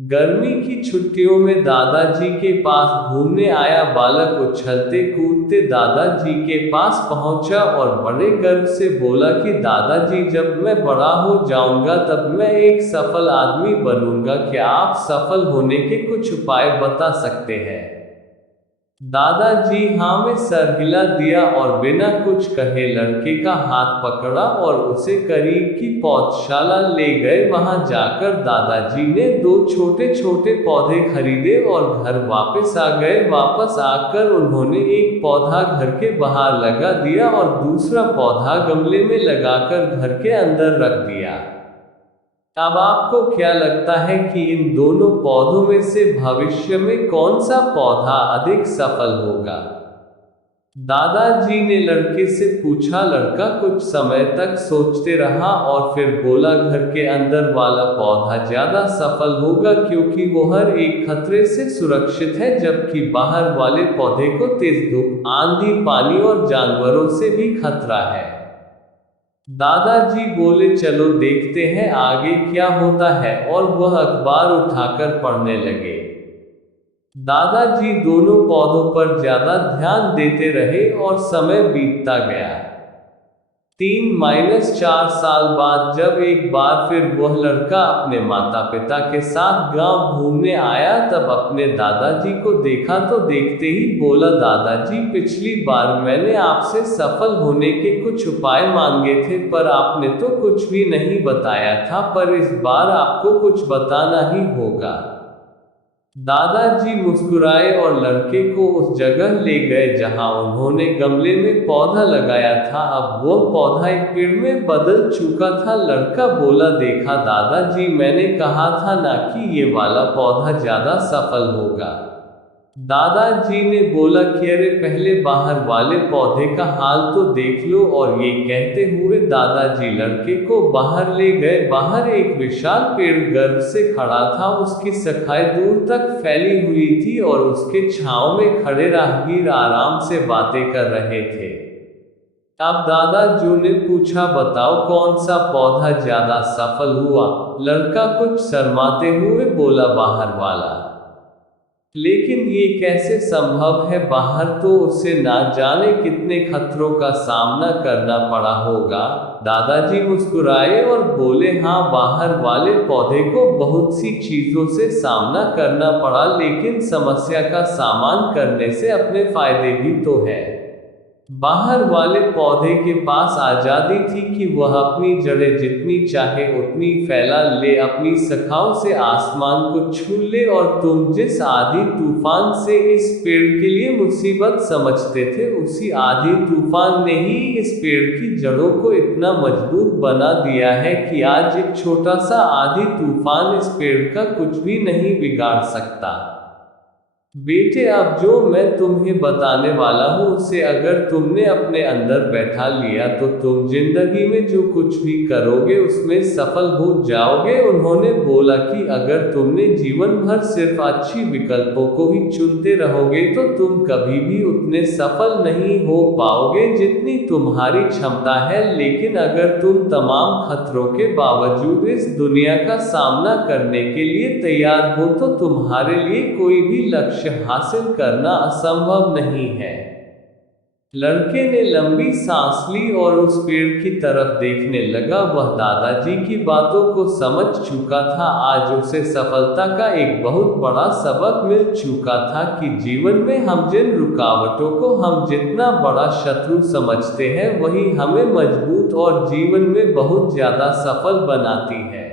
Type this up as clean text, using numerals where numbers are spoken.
गर्मी की छुट्टियों में दादाजी के पास घूमने आया बालक उछलते कूदते दादाजी के पास पहुंचा और बड़े गर्व से बोला कि दादाजी, जब मैं बड़ा हो जाऊंगा तब मैं एक सफल आदमी बनूंगा। क्या आप सफल होने के कुछ उपाय बता सकते हैं? दादाजी हाँ में सर हिला दिया और बिना कुछ कहे लड़के का हाथ पकड़ा और उसे करीब की पौधशाला ले गए। वहां जाकर दादाजी ने दो छोटे छोटे पौधे खरीदे और घर वापस आ गए। वापस आकर उन्होंने एक पौधा घर के बाहर लगा दिया और दूसरा पौधा गमले में लगाकर घर के अंदर रख दिया। अब आपको क्या लगता है कि इन दोनों पौधों में से भविष्य में कौन सा पौधा अधिक सफल होगा? दादाजी ने लड़के से पूछा। लड़का कुछ समय तक सोचते रहा और फिर बोला, घर के अंदर वाला पौधा ज्यादा सफल होगा क्योंकि वो हर एक खतरे से सुरक्षित है, जबकि बाहर वाले पौधे को तेज धूप, आंधी, पानी और जानवरों से भी खतरा है। दादाजी बोले, चलो देखते हैं आगे क्या होता है, और वह अखबार उठाकर पढ़ने लगे। दादाजी दोनों पौधों पर ज्यादा ध्यान देते रहे और समय बीतता गया। 3-4 साल बाद जब एक बार फिर वह लड़का अपने माता पिता के साथ गांव घूमने आया, तब अपने दादाजी को देखा तो देखते ही बोला, दादाजी, पिछली बार मैंने आपसे सफल होने के कुछ उपाय मांगे थे पर आपने तो कुछ भी नहीं बताया था, पर इस बार आपको कुछ बताना ही होगा। दादाजी मुस्कुराए और लड़के को उस जगह ले गए जहां उन्होंने गमले में पौधा लगाया था। अब वह पौधा एक पेड़ में बदल चुका था। लड़का बोला, देखा दादाजी, मैंने कहा था ना कि ये वाला पौधा ज्यादा सफल होगा। दादाजी ने बोला कि अरे पहले बाहर वाले पौधे का हाल तो देख लो, और ये कहते हुए दादाजी लड़के को बाहर ले गए। बाहर एक विशाल पेड़ गर्व से खड़ा था, उसकी शाखाएं दूर तक फैली हुई थी और उसके छांव में खड़े राहगीर आराम से बातें कर रहे थे। अब दादाजी ने पूछा, बताओ कौन सा पौधा ज्यादा सफल हुआ? लड़का कुछ शर्माते हुए बोला, बाहर वाला। लेकिन ये कैसे संभव है? बाहर तो उसे ना जाने कितने खतरों का सामना करना पड़ा होगा। दादाजी मुस्कुराए और बोले, हाँ, बाहर वाले पौधे को बहुत सी चीजों से सामना करना पड़ा, लेकिन समस्या का सामना करने से अपने फायदे भी तो है। बाहर वाले पौधे के पास आजादी थी कि वह अपनी जड़ें जितनी चाहे उतनी फैला ले, अपनी शाखाओं से आसमान को छू ले, और तुम जिस आंधी तूफान से इस पेड़ के लिए मुसीबत समझते थे, उसी आंधी तूफान ने ही इस पेड़ की जड़ों को इतना मजबूत बना दिया है कि आज एक छोटा सा आंधी तूफान इस पेड़ का कुछ भी नहीं बिगाड़ सकता। बेटे, अब जो मैं तुम्हें बताने वाला हूँ उसे अगर तुमने अपने अंदर बैठा लिया तो तुम जिंदगी में जो कुछ भी करोगे उसमें सफल हो जाओगे। उन्होंने बोला कि अगर तुमने जीवन भर सिर्फ अच्छी विकल्पों को ही चुनते रहोगे तो तुम कभी भी उतने सफल नहीं हो पाओगे जितनी तुम्हारी क्षमता है, लेकिन अगर तुम तमाम खतरों के बावजूद इस दुनिया का सामना करने के लिए तैयार हो तो तुम्हारे लिए कोई भी लक्ष्य हासिल करना असंभव नहीं है। लड़के ने लंबी सांस ली और उस पेड़ की तरफ देखने लगा। वह दादाजी की बातों को समझ चुका था। आज उसे सफलता का एक बहुत बड़ा सबक मिल चुका था कि जीवन में हम जिन रुकावटों को हम जितना बड़ा शत्रु समझते हैं वही हमें मजबूत और जीवन में बहुत ज्यादा सफल बनाती है।